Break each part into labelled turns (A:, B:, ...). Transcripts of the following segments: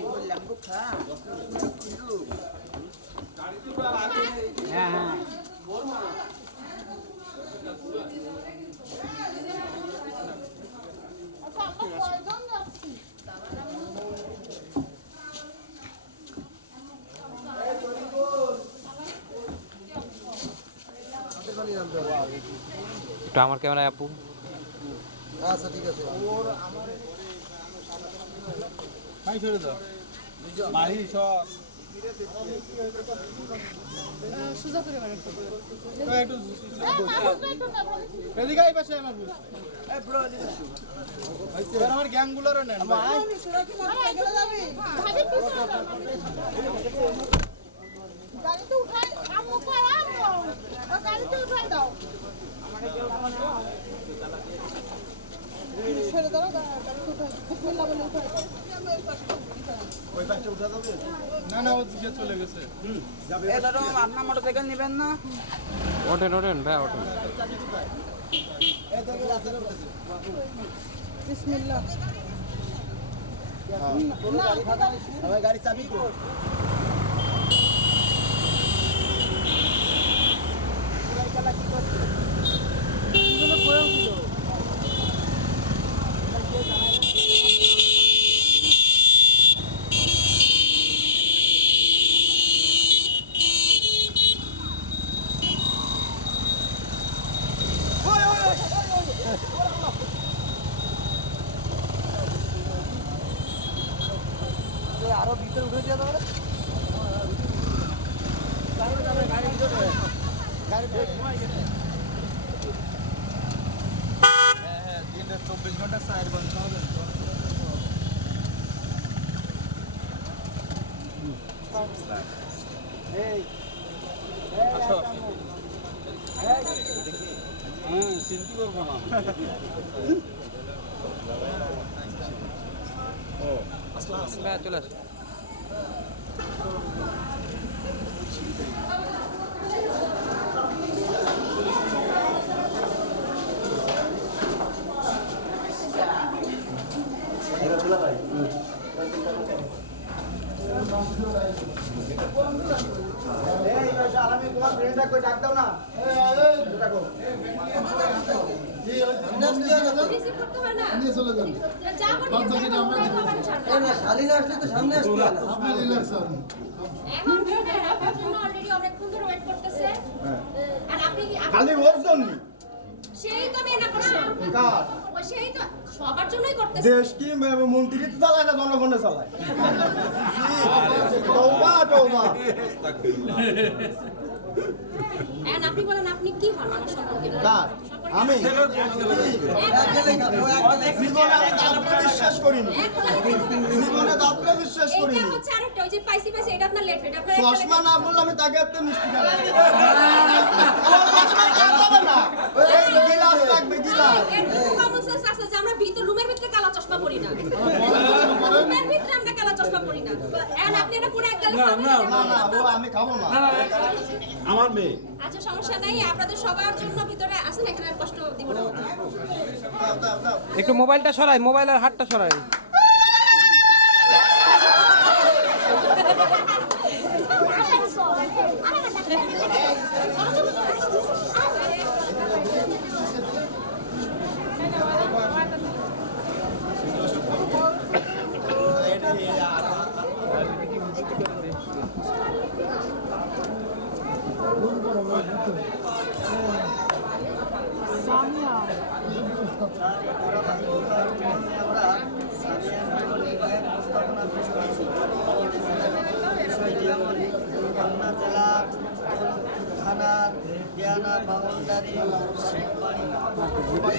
A: বললাম বুকা হ্যাঁ একটু আমার ক্যামেরায় আপু।
B: আচ্ছা ঠিক আছে।
C: ভাই সরে দাও। এই পাশে আমার আমার।
D: গাড়িতে উঠাই আম্মু কয় আম্মু। গাড়িতে উঠাই দাও।
A: ওঠেন ওঠেন ভাই ওঠেন
D: বিসমিল্লাহ না
B: গাড়ি চাবি কো আরও ভিতরে উঠে যেতে পারে
C: হ্যাঁ দিনে চব্বিশ ঘণ্টা চার বন্ধ হবে আসো হ্যাঁ চিন্তা করব না
A: ভাই চলে আসো
D: রিসিভ করতে হয় না নিয়ে চলে যান যা বলি আমরা
B: শালীন আসলে তো সামনে আসতে হবে না
D: এখন শোনেন, আপনার জন্য অলরেডি অনেকক্ষণ ধরে ওয়েট করতেছে আর আপনি আপনি-
C: খালি ওর জন্য
D: সেই তো মেনা করছে
C: কার?
D: ও সেই তো সবার জন্যই করতেছে
C: দেশ কি মন্ত্রী তো চালায় না জনগণে চালায়? তৌবা
D: এখন আপনি বলেন আপনি কি হন আমার সম্পর্কে?
C: কার? আমি? জীবনে আমি দাঁতকে বিশ্বাস করিনি।
D: এক
C: জীবনে দাঁতকে বিশ্বাস
D: এইটা
C: করিনি।
D: হচ্ছে আরেকটা ওই যে এটা আপনার লেট এটা আপনার
C: চশমা না বললে আমি তাকে একটা মিষ্টি খাব চশমা কাজ হবে না? এই গিলাস লাগবে গিলাস।
D: এটুকু common আছে যে আমরা ভিতর রুমের ভিতরে কালা চশমা পরি না। রুমের ভিতরে আমরা কালা চশমা পরি না। আপনি এটা পুরো
C: না আমি খাব না। আমার মেয়ে
D: আচ্ছা সমস্যা নাই আপনাদের সবার জন্য ভিতরে আসেন এখানে কষ্ট দিব না।
A: একটু মোবাইলটা সরাই মোবাইল আর হাতটা সরাই
B: জেলা থানা দিয়ানা বাউন্ডারি
D: একটু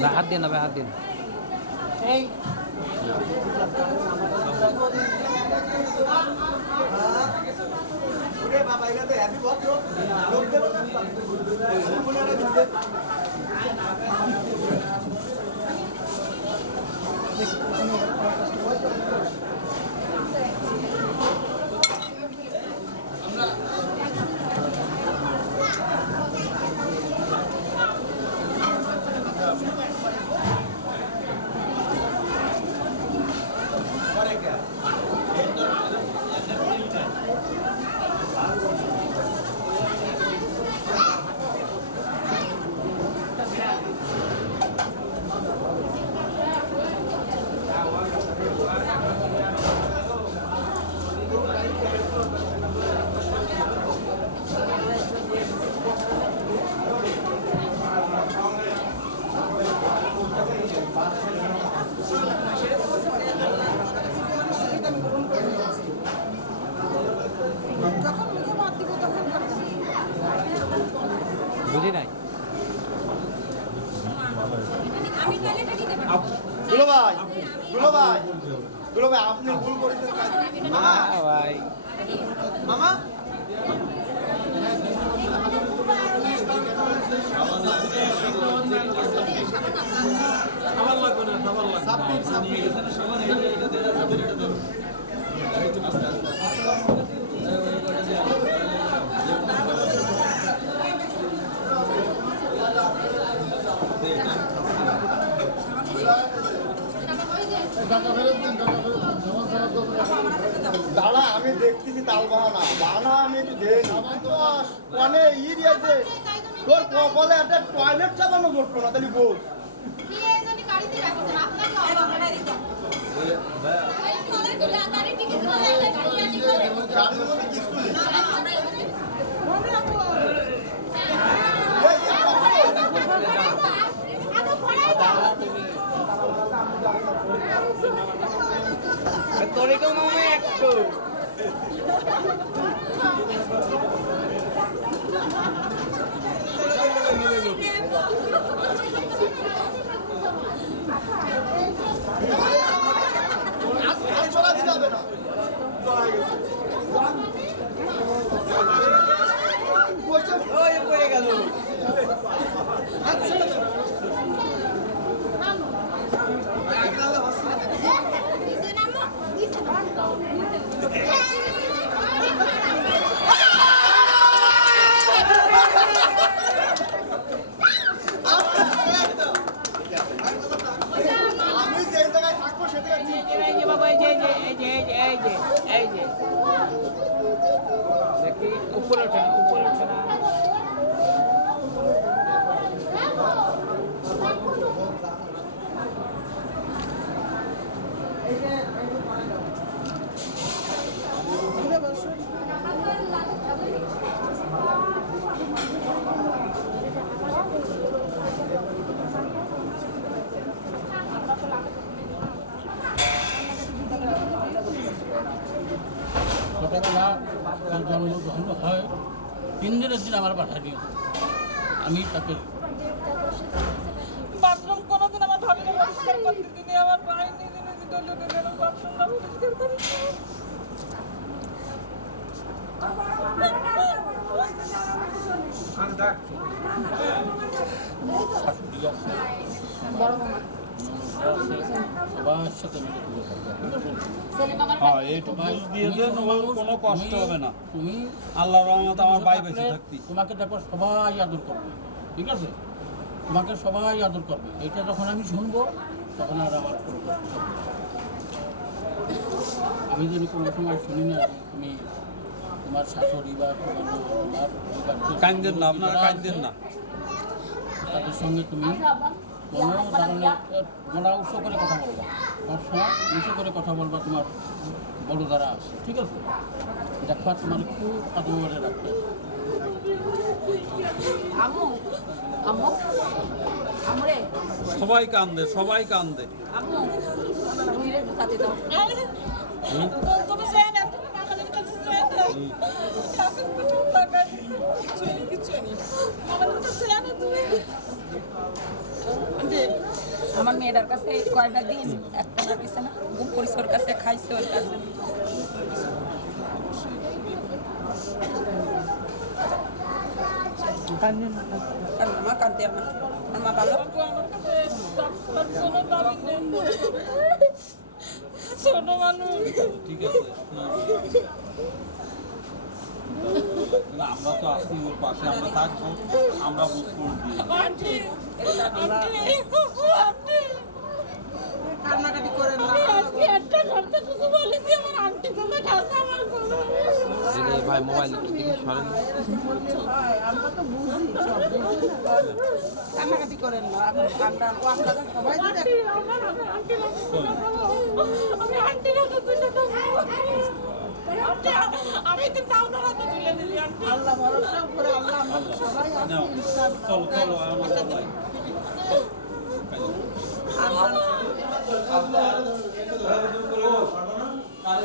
E: না
A: হাত দিন না ভাই হাত দিন।
C: বাবা এখানে হ্যাপি বর্থ লোক দেবো না মনে হয় দিতে
A: বুঝি নাই
D: আমি তাহলে এটা নিতে পারব
C: দুলো ভাই দুলো ভাই দুলো ভাই আপনি ভুল করেছেন
A: হ্যাঁ ভাই
C: মামা
E: খাবার লাগবে না খাবার লাগবে
C: সাব্বির সাব্বির দাঁড়া, আমি দেখতেছি তাল বাহানা। বাহানা আমি তো মানে ই দিয়েছে তোর কপালে একটা টয়লেট চাপানো ধরতো না তাহলে বল
D: নিয়ে এজন্য গাড়িতে রাখছেন আপনাকে অবহেলা দিতে এই চলে তো গাড়ি টিকিট করে গাড়ি আছে করে
C: গাড়ির মধ্যে কিছু নেই এই, এই, আর চলা দিতে হবে না
D: নিচে নামো নিচে
C: আমি যে জায়গায় থাকব সে জায়গায় ঠিক
F: এই যে বাবা এই যে এই যে এই যে এই যে এই যে দেখি উপরে ওঠে জন্মগ্রহণ হয়। তিন দিনের দিন আমার বাসা দিয়ে আমি তাকে
G: বাথরুম কোনোদিন আমার ভাবিনি পরিষ্কার করতে দিনে আমার ভাই নিজে নিজে ডলে ডলে আমার বাথরুমটা পরিষ্কার করেছে।
F: সবার সাথে
E: হ্যাঁ কোনো কষ্ট হবে না।
F: তুমি
E: আল্লাহ রহমত আমার ভাই বেঁচে থাকতি।
F: তোমাকে দেখো সবাই আদর করবে ঠিক আছে? তোমাকে সবাই আদর করবে। এটা যখন আমি শুনব তখন আর আমার কোনো কষ্ট আমি যদি কোনো সময় শুনি না তুমি তোমার শাশুড়ি বা তোমার তোমার
H: কান্দেন না আপনারা কান্দেন না।
F: তাদের সঙ্গে তুমি কোনো ধরনের তোমরা উঁচু করে কথা বলবা। সবসময় উঁচু করে কথা বলবা তোমার বড় দ্বারা আছে ঠিক আছে? দেখবা তোমার খুব আদরে রাখবে।
H: সবাই কান্দে সবাই কান্দে।
I: তুমি?
J: আমার মেয়েটার কাছে কয়টা দিন একটা দিছে না গুম করিস ওর কাছে খাইছে ওর কাছে। মা কাঁদতে আমার আমার মা ভালো।
G: তো ছোট মানুষ।
H: ঠিক আছে আমরা আছি ওর পাশে আমরা থাকব আমরা বুঝ করে দিই
G: আন্টি আন্টি আন্টি
E: কান্নাকাটি করেন না।
G: আজকে একটা করতে শুধু বলেছি আমার আন্টি কোথায় খাচ্ছে আমার কোনো
A: এই ভাই মোবাইল একটু দিকে সরেন।
E: আমরা তো বুঝি সব কান্নাকাটি করেন না আমরা আমরা আমরা সবাই তো দেখ-
G: আমি আন্টির হাতে তুলে দেবো আন্টি, আমি কিন্তু আপনার হাতে তুলে দিলি
E: আল্লাহ ভরসা করে আল্লাহ আমরা তো সবাই আছি ইনশাআল্লাহ।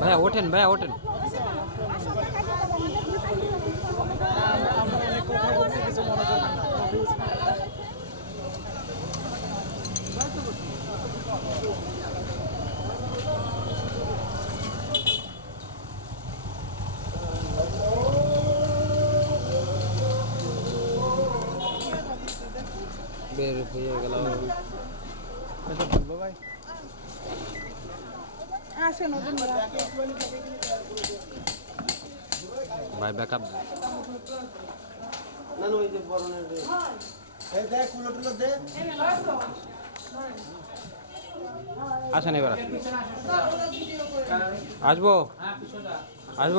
A: ভাইয়া ওঠেন ভাইয়া ওঠেন। বের হয়ে গেল ভাই ব্যাকআপ
E: নানু ওই যে বরণের রে। এই দেখ কুলো টুলো দে
A: আসেন এবার আসেন আসব আসব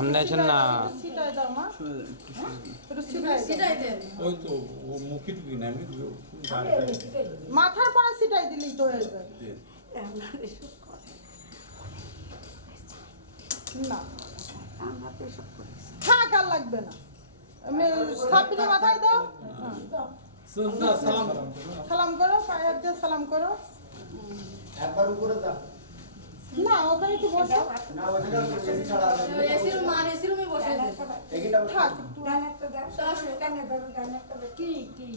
A: আসেন না?
E: দাও দাও।
H: ওই তো ও মুখি টুকি না আমি
E: মাথার পরে সিটাই দিলেই তো হয়ে যায় না। থাক আর লাগবে না। আমি সাপিনে মাথায় দাও। হ্যাঁ, দাও।
H: সালাম
E: করো পায়ের দিয়ে সালাম করো।
C: একবার উপরে যা
E: না ওখানে একটু বসো। থাক
J: গান একটা দাও একটা দাও গান একটা দাও কি কি